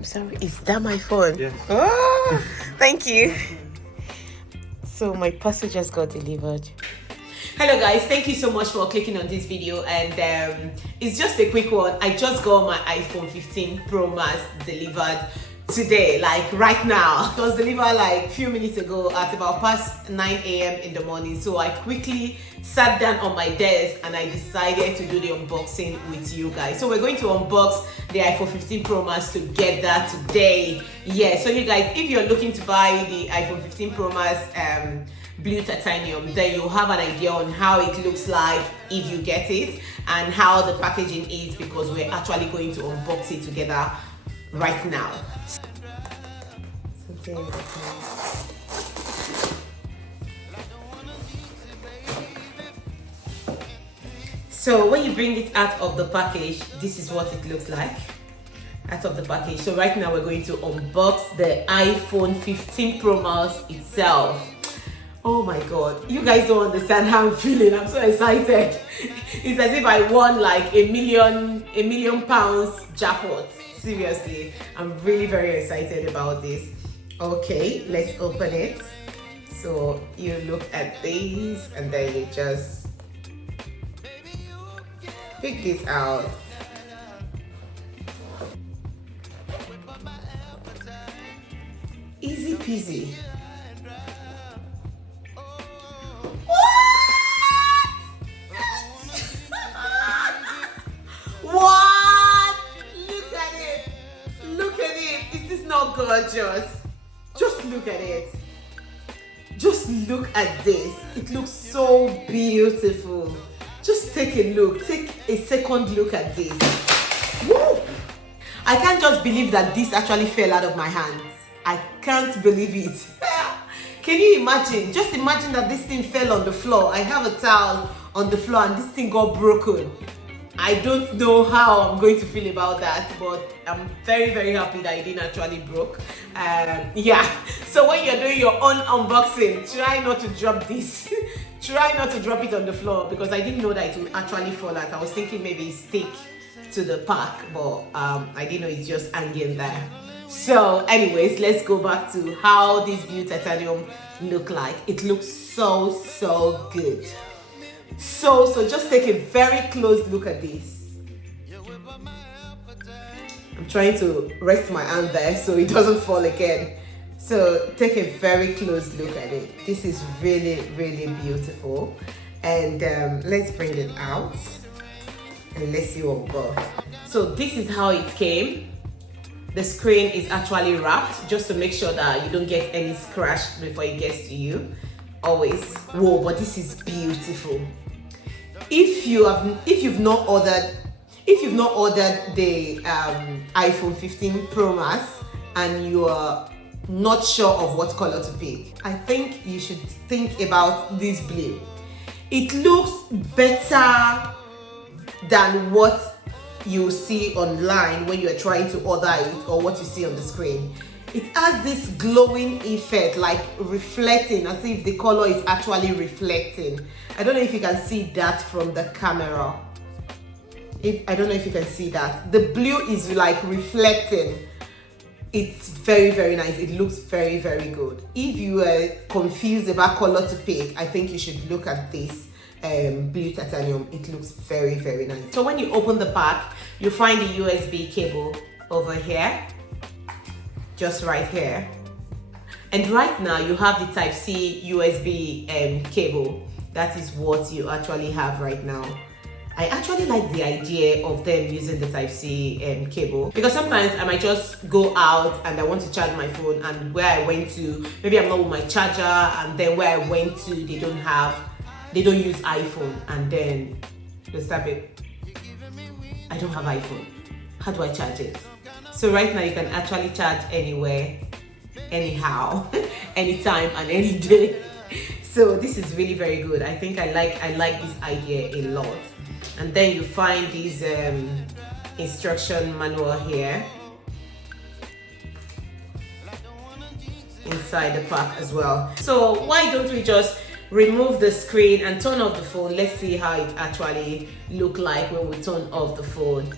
I'm sorry, is that my phone? Yeah. Oh, thank you. So my parcel just got delivered. Hello guys, thank you so much for clicking on this video, and it's just a quick one. I just got my iPhone 15 Pro Max delivered today, like right now. It was delivered like a few minutes ago at about past 9 a.m. in the morning. So I quickly sat down on my desk and I decided to do the unboxing with you guys. So we're going to unbox the iPhone 15 Pro Max together today. Yeah, so you guys, if you're looking to buy the iPhone 15 Pro Max blue titanium, then you'll have an idea on how it looks like if you get it and how the packaging is, because we're actually going to unbox it together right now. So when you bring it out of the package, this is what it looks like out of the package. So right now we're going to unbox the iPhone 15 Pro Max itself. Oh my god, you guys don't understand how I'm feeling. I'm so excited. It's as if I won like a million pounds jackpot. Seriously, I'm really very excited about this. Okay, let's open it. So you look at these and then you just pick this out. Easy peasy. What? Look at it. Look at it. Is this not gorgeous? Just look at it. Just look at this. It looks so beautiful. Just take a look. Take a second look at this. Woo! I can't just believe that this actually fell out of my hands. I can't believe it. Can you imagine? Just imagine that this thing fell on the floor. I have a towel on the floor and this thing got broken. I don't know how I'm going to feel about that, but I'm very, very happy that it didn't actually broke. Yeah, so when you're doing your own unboxing, try not to drop this. Try not to drop it on the floor, because I didn't know that it would actually fall out. I was thinking maybe it stick to the pack, but I didn't know it's just hanging there. So anyways, let's go back to how this blue titanium look like. It looks so good. So just take a very close look at this. I'm trying to rest my hand there so it doesn't fall again. So take a very close look at it. This is really beautiful. And let's bring it out and let's see what we got. So this is how it came. The screen is actually wrapped just to make sure that you don't get any scratch before it gets to you. Always. Whoa, but this is beautiful. If you've not ordered the iPhone 15 Pro Max and you are not sure of what color to pick, I think you should think about this blue. It looks better than what you see online when you're trying to order it or what you see on the screen. It has this glowing effect, like reflecting, as if the color is actually reflecting. I don't know if you can see that from the camera. I don't know if you can see that. The blue is like reflecting. It's very nice. It looks very good. If you are confused about color to pick, I think you should look at this blue titanium. It looks very nice. So when you open the pack, you find the USB cable over here, just right here, and right now you have the Type-C USB cable. That is what you actually have right now. I actually like the idea of them using the Type-C cable, because sometimes I might just go out and I want to charge my phone, and where I went to, maybe I'm not with my charger, and then where I went to, they don't use iPhone, and then they stop it. I don't have iPhone. How do I charge it? So right now you can actually charge anywhere, anyhow, anytime and any day. So this is really very good. I think I like this idea a lot. And then you find this instruction manual here inside the pack as well. So why don't we just remove the screen and turn off the phone? Let's see how it actually look like when we turn off the phone.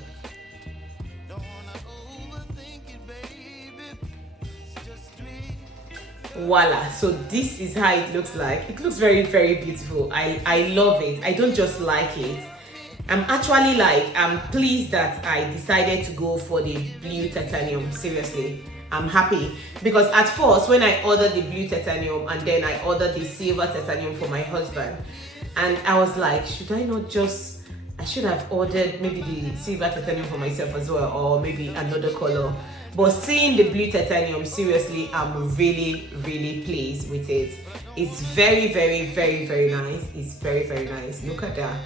Voila. So this is how it looks like. It looks very, very beautiful. I love it. I don't just like it. I'm pleased that I decided to go for the blue titanium. Seriously, I'm happy because at first when I ordered the blue titanium and then I ordered the silver titanium for my husband, and I was like, I should have ordered maybe the silver titanium for myself as well, or maybe another color. But seeing the blue titanium, seriously, I'm really, really pleased with it. It's very, very, very, very nice. It's very, very nice. Look at that.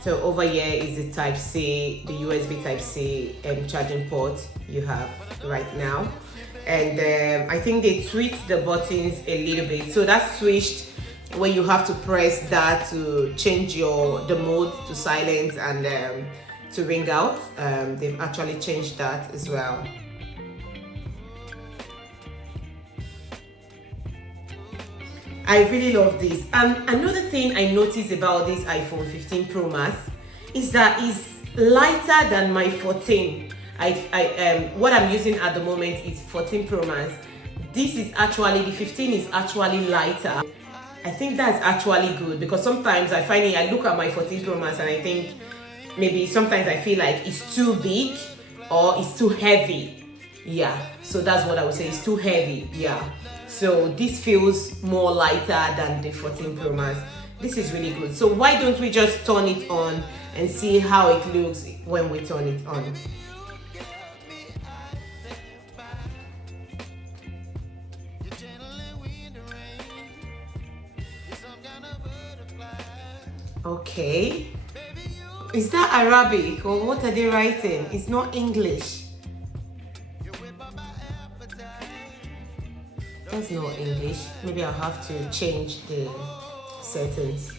So over here is the Type C, the USB Type C charging port you have right now. And I think they tweaked the buttons a little bit. So that's switched where you have to press that to change the mode to silent and to ring out. They've actually changed that as well. I really love this. And another thing I noticed about this iPhone 15 Pro Max is that it's lighter than my 14. What I'm using at the moment is 14 Pro Max. The 15 is actually lighter. I think that's actually good because sometimes I look at my 14 Pro Max and I think maybe sometimes I feel like it's too big or it's too heavy. Yeah, so that's what I would say, it's too heavy. Yeah. So this feels more lighter than the 14 Pro Max. This is really good. So why don't we just turn it on and see how it looks when we turn it on. Okay. Is that Arabic or what are they writing? It's not English. That's not English. Maybe I'll have to change the settings.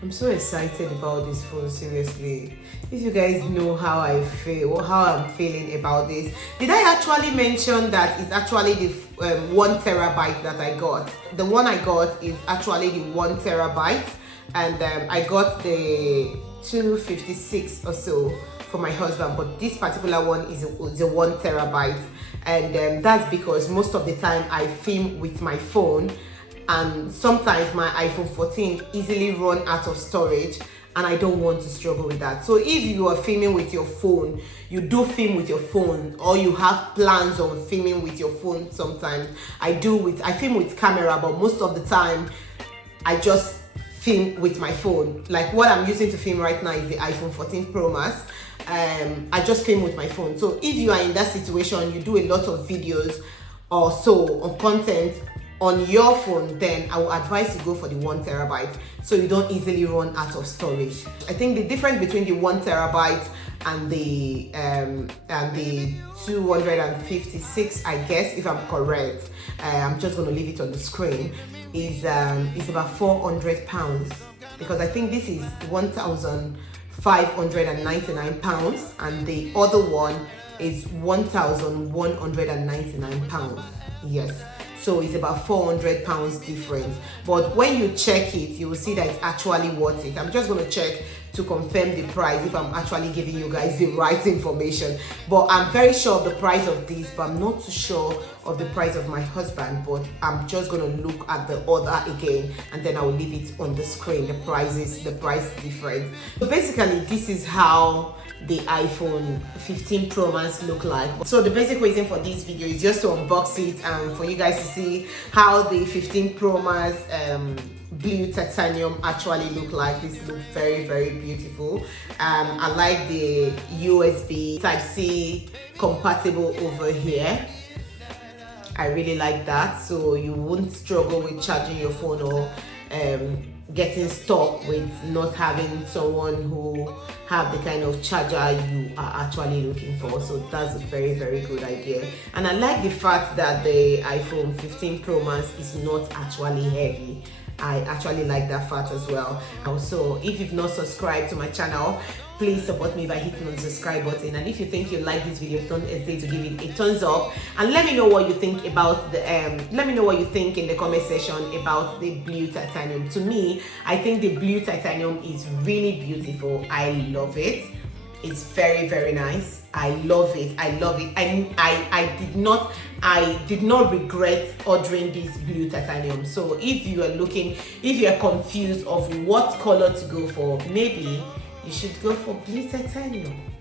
I'm so excited about this phone, seriously. If you guys know how I feel, how I'm feeling about this. Did I actually mention that it's actually the 1 terabyte that I got? The one I got is actually the 1 terabyte, and I got the 256 or so for my husband, but this particular one is a 1 terabyte. And that's because most of the time I film with my phone, and sometimes my iPhone 14 easily run out of storage, and I don't want to struggle with that. So if you are filming with your phone, you do film with your phone, or you have plans on filming with your phone sometimes. I film with camera, but most of the time I just film with my phone. Like what I'm using to film right now is the iPhone 14 Pro Max. I just film with my phone. So if you are in that situation, you do a lot of videos or so on content on your phone, then I will advise you go for the 1 terabyte so you don't easily run out of storage. I think the difference between the 1 terabyte and the 256, I guess, if I'm correct, I'm just going to leave it on the screen, is about £400, because I think this is 1,599 pounds and the other one is 1,199 pounds. Yes, so it's about £400 difference, but when you check it, you will see that it's actually worth it. I'm just going to check to confirm the price if I'm actually giving you guys the right information, but I'm very sure of the price of this, but I'm not too sure of the price of my husband. But I'm just going to look at the order again and then I will leave it on the screen, the price difference. So basically this is how the iPhone 15 Pro Max look like. So the basic reason for this video is just to unbox it and for you guys to see how the 15 Pro Max blue titanium actually look like. This looks very, very beautiful. I like the USB Type C compatible over here. I really like that, so you won't struggle with charging your phone or getting stuck with not having someone who have the kind of charger you are actually looking for. So that's a very, very good idea. And I like the fact that the iPhone 15 Pro Max is not actually heavy. I actually like that fact as well. Also, if you've not subscribed to my channel, please support me by hitting on the subscribe button. And if you think you like this video, don't hesitate to give it a thumbs up and let me know what you think about the let me know what you think in the comment section about the blue titanium. To me, I think the blue titanium is really beautiful. I love it. It's very, very nice. I love it. I love it. I did not I did not regret ordering this blue titanium. So if you are looking, if you are confused of what color to go for, maybe you should go for blue titanium.